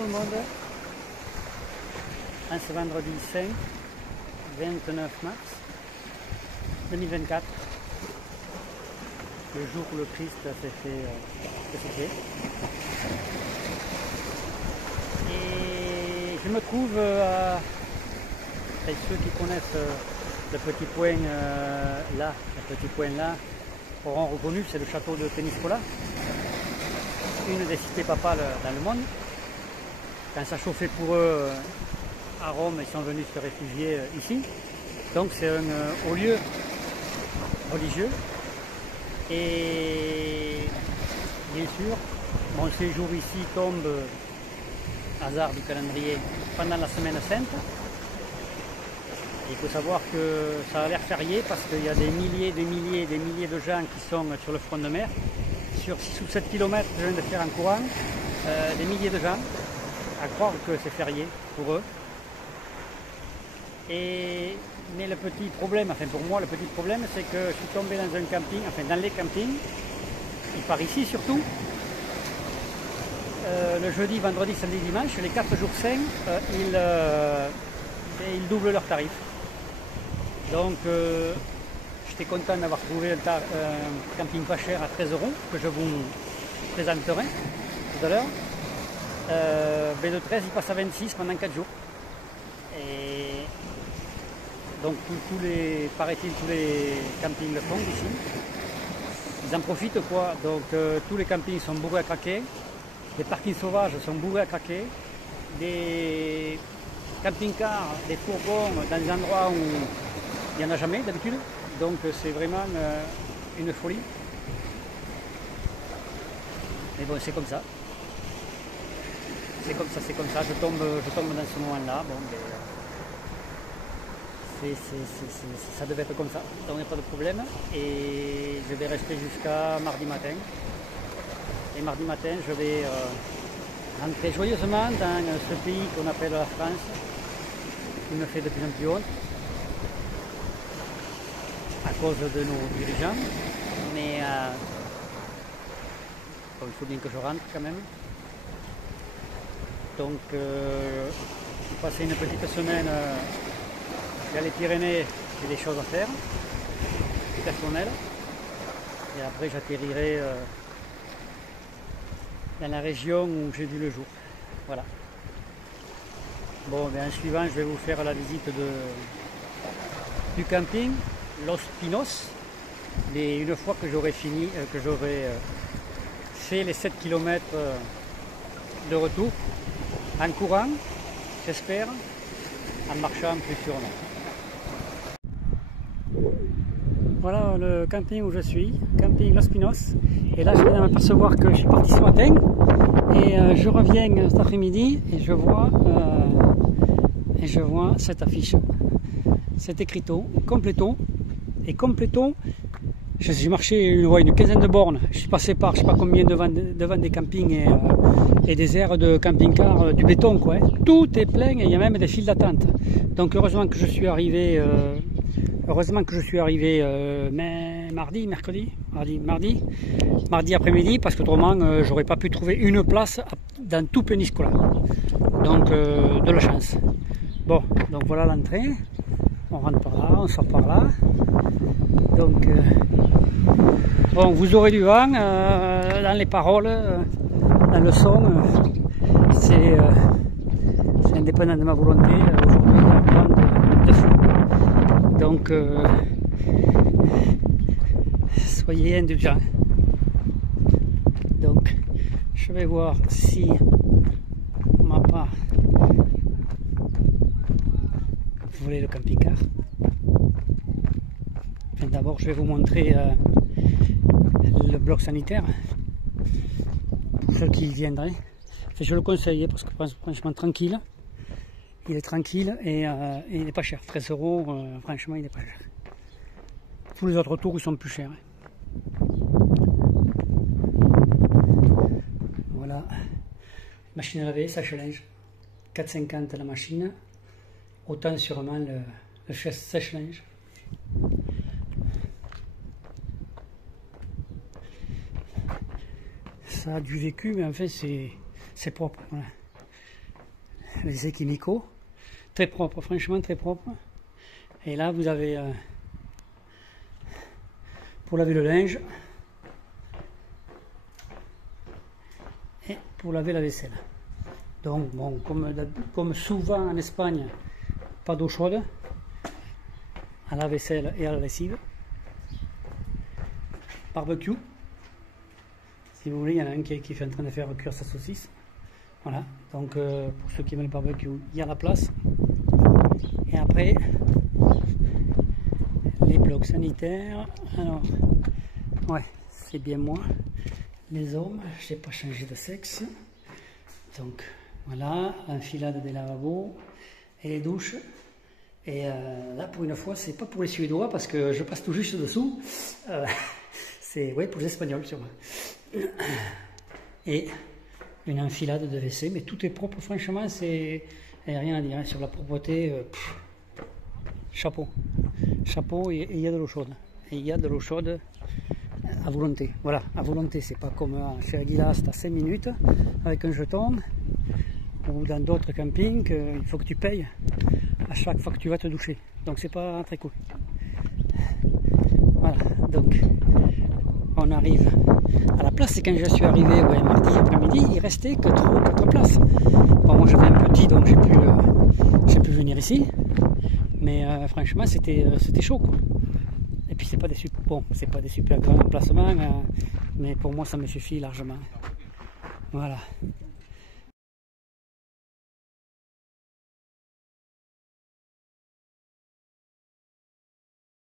tout le monde. Ce vendredi 29 mars 2024, le jour où le Christ s'est fait crucifier. Et je me trouve et ceux qui connaissent le petit point là, auront reconnu, c'est le château de Peniscola, une des cités papales dans le monde. Quand ça chauffait pour eux à Rome, ils sont venus se réfugier ici. Donc c'est un haut lieu religieux. Et bien sûr, mon séjour ici tombe, hasard du calendrier, pendant la semaine sainte. Il faut savoir que ça a l'air férié parce qu'il y a des milliers de gens qui sont sur le front de mer. Sur 6 ou 7 km que je viens de faire en courant, des milliers de gens, à croire que c'est férié pour eux. Mais le petit problème, enfin pour moi le petit problème, c'est que je suis tombé dans un camping, enfin dans les campings, et par ici surtout, le jeudi, vendredi, samedi, dimanche, les 4 jours sains, ils doublent leurs tarifs. Donc j'étais content d'avoir trouvé un camping pas cher à 13 € que je vous présenterai tout à l'heure. B de 13 il passe à 26 pendant 4 jours. Et donc paraît-il, tous les campings le font ici. Ils en profitent quoi. Donc tous les campings sont bourrés à craquer. Les parkings sauvages sont bourrés à craquer. Des camping-cars, des fourgons dans des endroits où il n'y en a jamais d'habitude. Donc c'est vraiment une folie. Mais bon, c'est comme ça. C'est comme ça, je tombe dans ce moment-là. Bon, ça devait être comme ça, donc il n'y a pas de problème. Et je vais rester jusqu'à mardi matin. Et mardi matin, je vais rentrer joyeusement dans ce pays qu'on appelle la France, qui me fait de plus en plus honte, à cause de nos dirigeants. Mais bon, il faut bien que je rentre quand même. Donc, j'ai passé une petite semaine dans les Pyrénées, j'ai des choses à faire, personnelles. Et après, j'atterrirai dans la région où j'ai vu le jour. Voilà. Bon, bien, en suivant, je vais vous faire la visite du camping Los Pinos. Mais une fois que j'aurai fini, que j'aurai fait les 7 km de retour, en courant, j'espère, en marchant plus sûrement. Voilà le camping où je suis, camping Los Pinos. Et là, je viens de m'apercevoir que je suis parti ce matin. Et je reviens cet après-midi et je vois cette affiche, cet écriteau, compléto. Et compléto, j'ai marché une quinzaine de bornes. Je suis passé par je ne sais pas combien devant des campings et des aires de camping-car, du béton quoi. Hein. Tout est plein et il y a même des files d'attente. Donc heureusement que je suis arrivé mardi après-midi, parce qu'autrement j'aurais pas pu trouver une place dans tout Peniscola. Donc de la chance. Bon, donc voilà l'entrée. On rentre par là, on sort par là. Donc bon, vous aurez du vent dans les paroles, dans le son. C'est indépendant de ma volonté. Aujourd'hui, il y a un vent de fou. Donc, soyez indulgents. Donc, je vais voir si on m'a pas volé le camping-car. Enfin, d'abord, je vais vous montrer le bloc sanitaire pour ceux qui viendraient. Enfin, je le conseille parce que franchement tranquille. Il est tranquille et il n'est pas cher. 13 €, franchement, il n'est pas cher. Tous les autres tours, ils sont plus chers. Voilà. Machine à laver, sèche-linge. 4,50 la machine. Autant sûrement le sèche-linge. Ça a du vécu, mais enfin, c'est propre. Voilà. les essais chimicaux. Très propre, franchement très propre. Et là vous avez pour laver le linge et pour laver la vaisselle. Donc bon, comme souvent en Espagne, pas d'eau chaude à la vaisselle et à la lessive. Barbecue. Si vous voulez, il y en a un qui est en train de faire cuire sa saucisse. Voilà, donc pour ceux qui aiment le barbecue, il y a la place. Et après, les blocs sanitaires. Alors, ouais, c'est bien moi. Les hommes, je n'ai pas changé de sexe. Donc, voilà, l'enfilade des lavabos et les douches. Et là, pour une fois, c'est pas pour les Suédois parce que je passe tout juste dessous. C'est ouais, pour les Espagnols, sûrement. Et une enfilade de WC, mais tout est propre, franchement, c'est rien à dire hein, sur la propreté. Chapeau, chapeau, et il y a de l'eau chaude. Et il y a de l'eau chaude à volonté. Voilà, à volonté, c'est pas comme chez Aguilas, c'est à 5 minutes avec un jeton, ou dans d'autres campings, il faut que tu payes à chaque fois que tu vas te doucher. Donc c'est pas très cool. Voilà, donc on arrive à la place. Et quand je suis arrivé ouais, mardi après-midi, il restait que 3-4 places. Bon, moi j'avais un petit, donc j'ai pu venir ici. Mais franchement, c'était chaud, quoi. Et puis c'est pas des super grands emplacements, mais pour moi ça me suffit largement. Voilà.